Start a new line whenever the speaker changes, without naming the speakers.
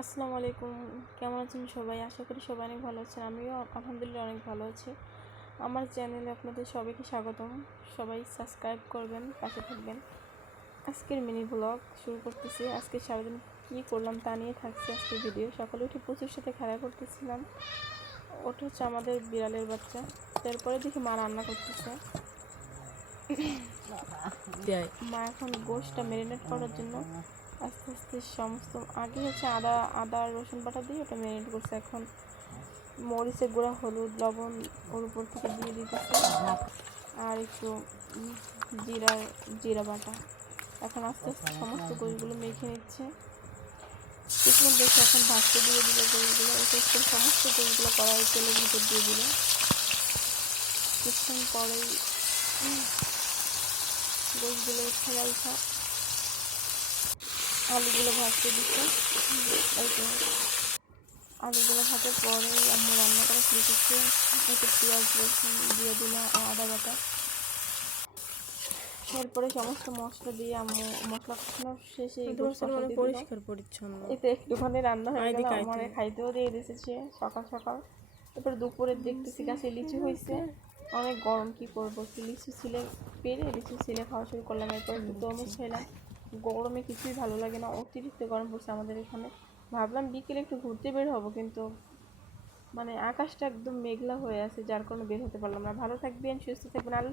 আসসালামু আলাইকুম। কেমন আছেন সবাই? আশা করি সবাই অনেক ভালো আছেন। আমিও আলহামদুলিল্লাহ অনেক ভালো আছি। আমার চ্যানেলে আপনাদের সবাইকে স্বাগতম। সবাই সাবস্ক্রাইব করবেন পাশে থাকবেন। আজকের মিনি ব্লগ শুরু করতেছি। আজকে সারাদিন কী করলাম তা নিয়ে থাকছে আজকের ভিডিও। সকালে উঠে প্রচুর সাথে খেলা করতেছিলাম। ওটা হচ্ছে আমাদের বিড়ালের বাচ্চা। তারপরে দেখি মা রান্না করতেছে। মা এখন গোষ্ঠটা ম্যারিনেট করার জন্য আস্তে আস্তে সমস্ত, আগে হচ্ছে আদা আদা রসুন বাটা দিয়ে ওটা ম্যারিনেট করছে, এখন মরিচের গুঁড়া, হলুদ, লবণ ওর উপর থেকে দিয়ে দিতেছে। আর একটু জিরা জিরা বাটা। এখন আস্তে আস্তে সমস্ত গোলগুলো মেখে নিচ্ছে। কিছুক্ষণ দেখে এখন ভাজতে দিয়ে দিল গোলগুলো একটু সমস্ত গোলগুলো কড়াই তেলের ভিতর দিয়ে দিল। কিছুক্ষণ পরেই গোলগুলো উঠে রাখা আলুগুলো ভাজতে দিচ্ছে। আলুগুলো ভাজার পরে আমি রান্না করা শুরু করছে। একটু পেঁয়াজ রসুন দিয়ে দিলাম আদা বাটা। এরপরে সমস্ত মশলা দিয়ে আম্মু মশলা কষানো শেষে।
পরিষ্কার পরিচ্ছন্ন।
এতে একটুখানি রান্না হয়ে গেল আমার খাইতেও দিয়ে দিয়েছে সকাল সকাল। তারপর দুপুরের দেখতেছি গাছে লিচু হয়েছে অনেক গরম কি করব? লিচু ছিলে পেরে লিচু ছিলে খাওয়া শুরু করলাম। এরপর একটু তরমুজ খেলাম। গরমে কিছুই ভালো লাগে না, অতিরিক্ত গরম পড়ছে আমাদের এখানে। ভাবলাম বিকেলে একটু ঘুরতে বের হব, কিন্তু মানে আকাশটা একদম মেঘলা হয়ে আছে, যার কারণে বের হতে পারলাম না। ভালো থাকবেন, সুস্থ থাকবেন, আল্লাহ